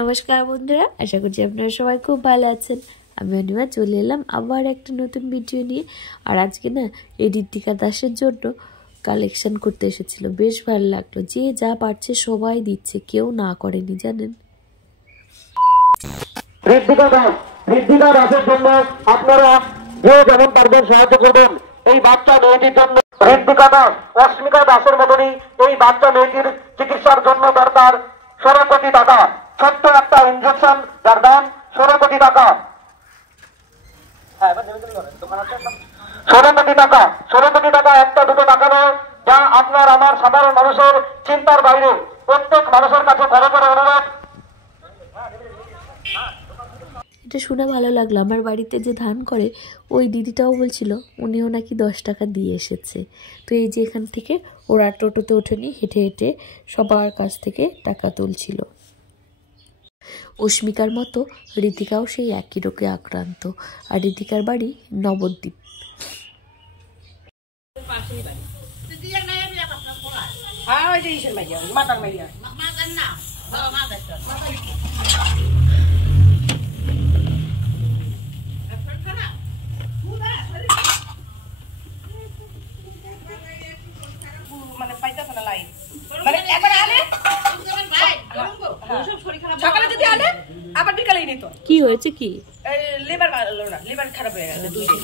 নমস্কার বন্ধুরা, আশা করছি আপনারা সবাই খুব ভালো আছেন। আমি অনিমা চলে এলাম আবার একটা নতুন ভিডিও নিয়ে। আর আজকে না এই ঋত্বিকা দাসের জন্য কালেকশন করতে এসেছিল, বেশ ভালো লাগলো। যে যা পারছে সবাই দিচ্ছে, কেউ না করেনি জানেন। ঋত্বিকা দাসের জন্য আপনারা যে যেমন পারবেন সাহায্য করবেন। এই বাচ্চা মেয়েটির জন্য ঋত্বিকা দাস, অস্মিকা দাসের মতনই এই বাচ্চা মেয়েটির চিকিৎসার জন্য দরকার 16 কোটি টাকা। ছোট্ট একটা ইনজেকশন যার দাম 16 কোটি টাকা। 16 কোটি টাকা, 16 কোটি টাকা একটা দুটো টাকা নয়, যা আপনার আমার সাধারণ মানুষের চিন্তার বাইরে। প্রত্যেক মানুষের কাছে বড় বড় অনুরোধ। এটা শুনে ভালো লাগলো। আমার বাড়িতে যে ধান করে ওই দিদিটাও বলছিল উনিও নাকি 10 টাকা দিয়ে এসেছে। তো এই যে এখান থেকে ওরা টোটোতে ওঠেনি, হেঁটে হেঁটে সবার কাছ থেকে টাকা তুলছিল। অস্মিকার মতো ঋতিকাও সেই একই রোগে আক্রান্ত। আর ঋতিকার বাড়ি নবদ্বীপ। সকালে যদি আনে আবার বিকালেই নিত। কি হয়েছে? কি লিভার খারাপ হয়ে গেছে 2 দিন।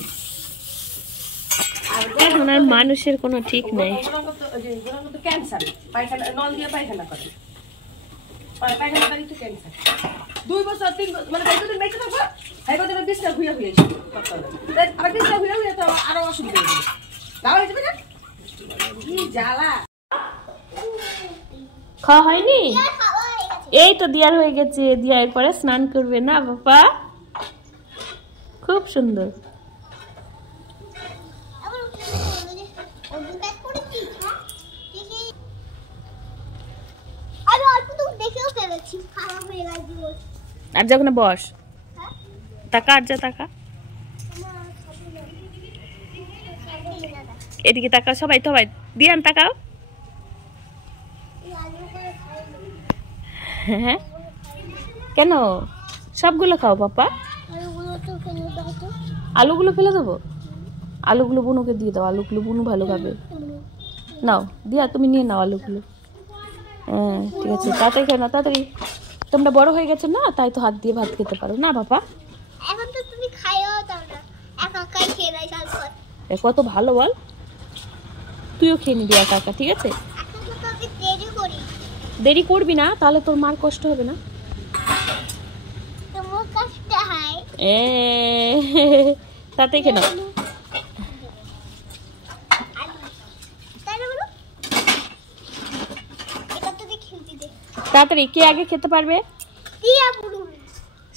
এখন আর মানুষের কোনো ঠিক নাই। ক্যান্সার, পায়খানা নল দিয়ে পায়খানা করে, পায়খানা করি তো ক্যান্সার। 2 বছর 3 বছর মানে যতদিন বেঁচে থাকবো হাইবাদের বিছনা ঘুরে ঘুরে আর বিছনা ঘুরে ঘুরে তো আরো অসুবিধা হয়ে যাবে। তাও হয়ে যাবে না, কি জ্বালা। খাওয়া হয়নি? এই তো দিয়ার হয়ে গেছে। দিয়ার পরে স্নান করবে না বাবা? খুব সুন্দর। আর যখন বস টাকা, আর যা টাকা এদিকে তাকাও সবাই, তো ভাই দিয়ান তাকাও। হ্যাঁ কেন? সবগুলো খাও পাপা। আলুগুলো ফেলে দেবো? আলুগুলো বুনুকে দিয়ে দাও, আলুগুলো বুনু ভালো খাবে। নাও দিয়া, তুমি নিয়ে নাও আলুগুলো। হ্যাঁ ঠিক আছে, তাড়াতাড়ি খেয়ে নাও, তাড়াতাড়ি। তোমরা বড় হয়ে গেছো না, তাই তো হাত দিয়ে ভাত খেতে পারো না বাবা। কত ভালো বল, তুইও খেয়ে নিবি একা একা, ঠিক আছে? দেরি করবি না, তাহলে তোর মার কষ্ট হবে না। তাতেই খেয়ে নাও। তাড়াতাড়ি, কে আগে খেতে পারবে?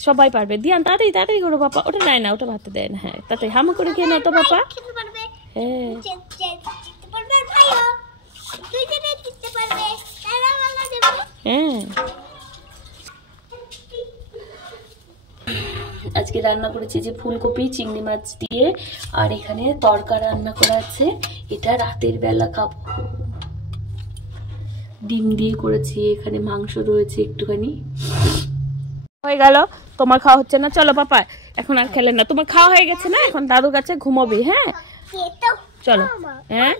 সবাই পারবে। দিয়ান তাড়াতাড়ি তাড়াতাড়ি করো বাবা। ওটা নেয় না, ওটা ভাতে দেয় না। হ্যাঁ তাড়াতাড়ি হামা করে খেয়ে নাও তো বাবা। হ্যাঁ হ্যাঁ। আজকে রান্না করেছি যে ফুলকপি চিংড়ি মাছ দিয়ে, আর এখানে তরকা রান্না করা আছে। এটা রাতের বেলা খাবো। ডিম দিয়ে করেছি, এখানে মাংস রয়েছে একটুখানি। হয়ে গেল, তোমার খাওয়া হচ্ছে না? চলো পাপা এখন আর খেলে না, তোমার খাওয়া হয়ে গেছে না, এখন দাদু কাছে ঘুমোবে। হ্যাঁ চলো। হ্যাঁ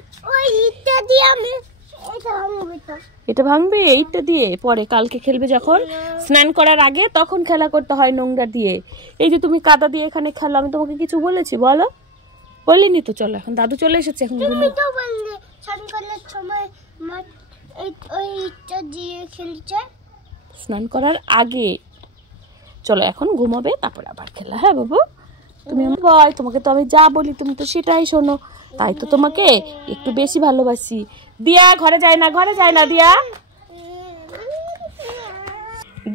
এটা ভাঙবে, এইটা দিয়ে পরে কালকে খেলবে যখন স্নান করার আগে, তখন খেলা করতে হয় নোংরা দিয়ে। এই যে তুমি কাদা দিয়ে এখানে খেলো, আমি তোমাকে কিছু বলেছি বলো? বলিনি তো। চলো এখন দাদু চলে এসেছে, এখন স্নান করার আগে। চলো এখন ঘুমাবে, তারপর আবার খেলা। হ্যাঁ বাবু, তুমি আমার ভয়, তোমাকে তো আমি যা বলি তুমি তো সেটাই শোনো, তাই তো তোমাকে একটু বেশি ভালোবাসি। দিয়া ঘরে যায় না, ঘরে যায় না। দিয়া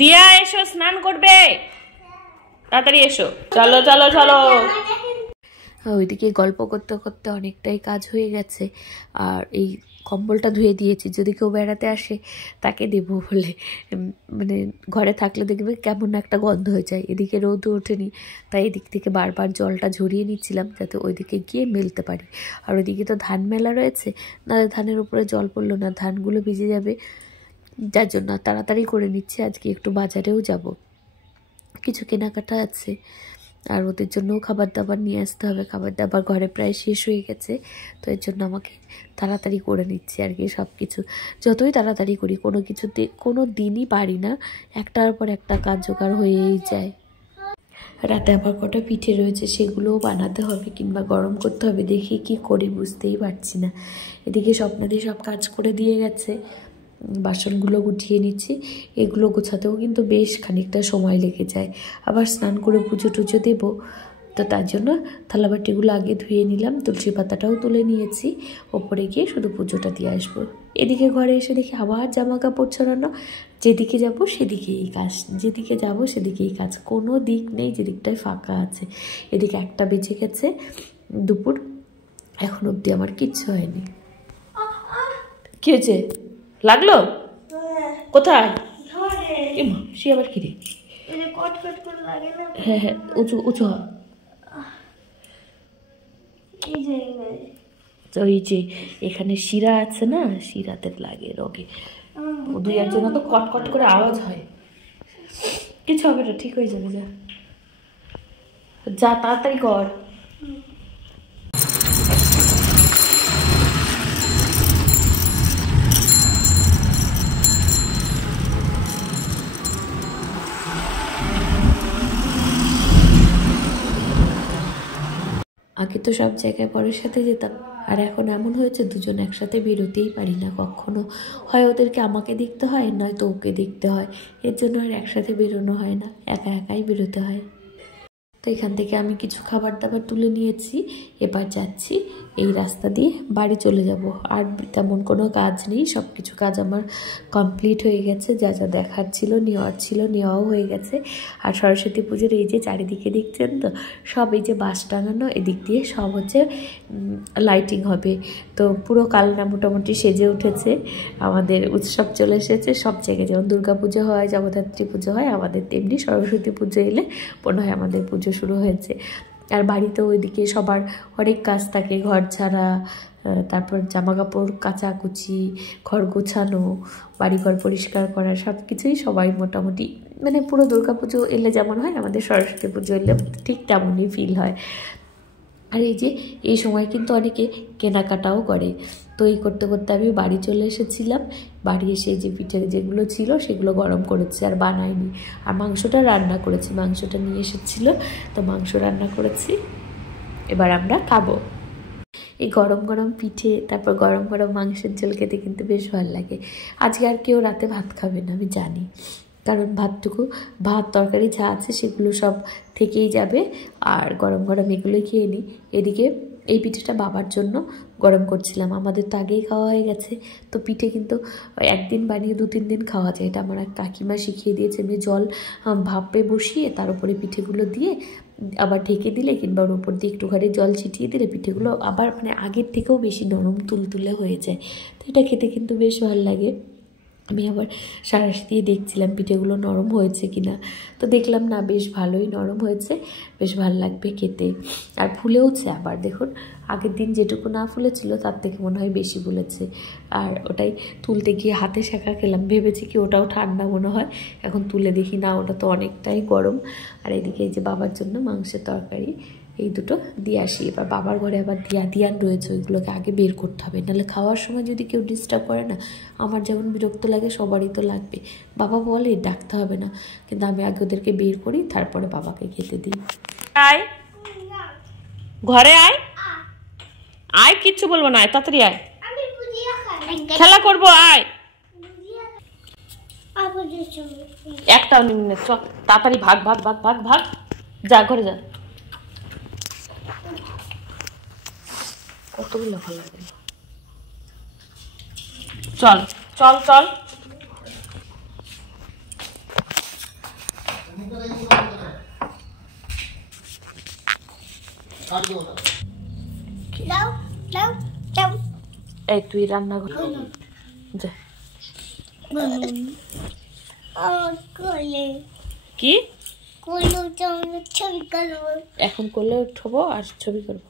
দিয়া এসো, স্নান করবে, তাড়াতাড়ি এসো। চলো চলো চলো। ওইদিকে গল্প করতে করতে অনেকটাই কাজ হয়ে গেছে। আর এই কম্বলটা ধুয়ে দিয়েছি, যদি কেউ বেড়াতে আসে তাকে দেবো বলে। মানে ঘরে থাকলে দেখবে কেমন একটা গন্ধ হয়ে যায়। এদিকে রোদও ওঠেনি, তাই এদিক থেকে বারবার জলটা ঝরিয়ে নিচ্ছিলাম যাতে ওইদিকে গিয়ে মেলতে পারি। আর ওইদিকে তো ধান মেলা রয়েছে, নাহলে ধানের উপরে জল পড়লো না, ধানগুলো ভিজে যাবে। যার জন্য তাড়াতাড়ি করে নিচ্ছে। আজকে একটু বাজারেও যাব, কিছু কেনাকাটা আছে, আর ওদের জন্যও খাবার দাবার নিয়ে আসতে হবে। খাবার দাবার ঘরে প্রায় শেষ হয়ে গেছে, তো এর জন্য আমাকে তাড়াতাড়ি করে নিচ্ছি আর কি। সব কিছু যতই তাড়াতাড়ি করি কোনো দিনই পারি না, একটার পর একটা কাজ জোগাড় হয়েই যায়। রাতে আবার কটা পিঠে রয়েছে, সেগুলোও বানাতে হবে কিংবা গরম করতে হবে। দেখি কি করি বুঝতেই পারছি না। এদিকে স্বপ্নাদি সব কাজ করে দিয়ে গেছে, বাসনগুলো গুটিয়ে নিচ্ছি। এগুলো গোছাতেও কিন্তু বেশ খানিকটা সময় লেগে যায়। আবার স্নান করে পুজো টুজো দেবো, তো তার জন্য থালাবাটিগুলো আগে ধুয়ে নিলাম, তুলসী পাতাটাও তুলে নিয়েছি। ওপরে গিয়ে শুধু পুজোটা দিয়ে আসবো। এদিকে ঘরে এসে দেখি আবার জামা কাপড় ছড়ানো। যেদিকে যাব সেদিকেই কাজ, যেদিকে যাব সেদিকেই কাজ, কোনো দিক নেই যেদিকটায় ফাঁকা আছে। এদিকে 1টা বেজে গেছে দুপুর, এখন অবধি আমার কিচ্ছু হয়নি। কি হয়েছে? লাগলো কোথায়? সে আবার কি রে? হ্যাঁ হ্যাঁ, উঁচু উঁচু হ। ওই যে এখানে শিরা আছে না, শিরাতে লাগে রগে, 2-1 তো কটকট করে আওয়াজ হয়। কিছু হবে না, ঠিক হয়ে যাবে। যা যা তাড়াতাড়ি কর। আগে তো সব জায়গায় বরের সাথে যেতাম, আর এখন এমন হয়েছে দুজন একসাথে বেরোতেই পারি না কখনো। হয় ওদেরকে আমাকে দেখতে হয়, নয়তো ওকে দেখতে হয়। এর জন্য আর একসাথে বেরোনো হয় না, একা একাই বেরোতে হয়। তো এখান থেকে আমি কিছু খাবার দাবার তুলে নিয়েছি, এবার যাচ্ছি এই রাস্তা দিয়ে বাড়ি চলে যাব। আর তেমন কোনো কাজ নেই, সব কিছু কাজ আমার কমপ্লিট হয়ে গেছে। যা যা দেখার ছিল নেওয়াও হয়ে গেছে। আর সরস্বতী পুজোর এই যে চারিদিকে দেখছেন তো, সব এই যে বাঁশ টাঙানো, এদিক দিয়ে সব হচ্ছে লাইটিং হবে। তো পুরো কালনা মোটামুটি সেজে উঠেছে, আমাদের উৎসব চলে এসেছে। সব জায়গায় যেমন দুর্গা পুজো হয়, জগদ্ধাত্রী পুজো হয়, আমাদের তেমনি সরস্বতী পুজো এলে মনে হয় আমাদের পুজো শুরু হয়েছে। আর বাড়িতে ওইদিকে সবার অনেক কাজ থাকে, ঘর ছাড়া, তারপর জামা কাপড় কাচাকুচি, ঘর গোছানো, বাড়িঘর পরিষ্কার করা, সব কিছুই সবাই মোটামুটি মানে পুরো দুর্গা পুজো এলে যেমন হয়, আমাদের সরস্বতী পুজো এলে ঠিক তেমনই ফিল হয়। আর এই যে এই সময় কিন্তু অনেকে কেনাকাটাও করে। তো এই করতে করতে আমি বাড়ি চলে এসেছিলাম। বাড়ি এসে যে পিঠে যেগুলো ছিল সেগুলো গরম করেছি, আর বানাইনি। আর মাংসটা রান্না করেছি, মাংসটা নিয়ে এসেছিলো, তো মাংস রান্না করেছি। এবার আমরা খাবো। এই গরম গরম পিঠে, তারপর গরম গরম মাংসের ঝোল খেতে কিন্তু বেশ ভালো লাগে। আজকে আর কেউ রাতে ভাত খাবে না আমি জানি, কারণ ভাত তরকারি যা আছে সেগুলো সব থেকেই যাবে। আর গরম গরম এগুলোই খেয়ে নিই। এদিকে এই পিঠেটা বাবার জন্য গরম করছিলাম, আমাদের তো আগেই খাওয়া হয়ে গেছে। তো পিঠে কিন্তু একদিন বানিয়ে 2-3 দিন খাওয়া যায়, এটা আমার এক কাকিমা শিখিয়ে দিয়েছে। আমি জল ভাপে বসিয়ে তার উপরে পিঠেগুলো দিয়ে আবার ঢেকে দিলে, কিংবা ওর উপর দিয়ে একটুখানি জল ছিটিয়ে দিলে পিঠেগুলো আবার মানে আগের থেকেও বেশি নরম তুলতুলে হয়ে যায়। তো এটা খেতে কিন্তু বেশ ভালো লাগে। আমি আবার সাঁড়াশি দিয়ে দেখছিলাম পিঠেগুলো নরম হয়েছে কিনা, তো দেখলাম না, বেশ ভালোই নরম হয়েছে, বেশ ভালো লাগবে খেতে। আর ফুলেওছে আবার, দেখুন আগের দিন যেটুকু না ফুলেছিল তার থেকে মনে হয় বেশি ফুলেছে। আর ওটাই তুলতে গিয়ে হাতে শেখা খেলাম, ভেবেছি কি ওটাও ঠান্ডা মনে হয়, এখন তুলে দেখি না, ওটা তো অনেকটাই গরম। আর এদিকে এই যে বাবার জন্য মাংসের তরকারি, এই দুটো দিয়ে আসি। এবার বাবার ঘরে আবার ধিয়ান রয়েছে, ওইগুলোকে আগে বের করতে হবে, নাহলে খাওয়ার সময় যদি কেউ ডিস্টার্ব করে না, আমার যেমন বিরক্ত লাগে সবারই তো লাগবে। বাবা বলে ডাকতে হবে না, কিন্তু আমি আগে ওদেরকে বের করি, তারপরে বাবাকে খেতে দিই। আয় ঘরে আয়, আয় কিচ্ছু বলবো না, তাড়াতাড়ি আয়, খেলা করবো, আয়। একটাও নিম্নে, চ তাড়াতাড়ি ভাগ ভাগ ভাগ ভাগ ভাগ, যা ঘরে যা। কতগুলো ভালো লাগে, চল চল চল। এই তুই রান্নাঘর যা। কি ছবি করবো, এখন করলে উঠবো আর ছবি করবো।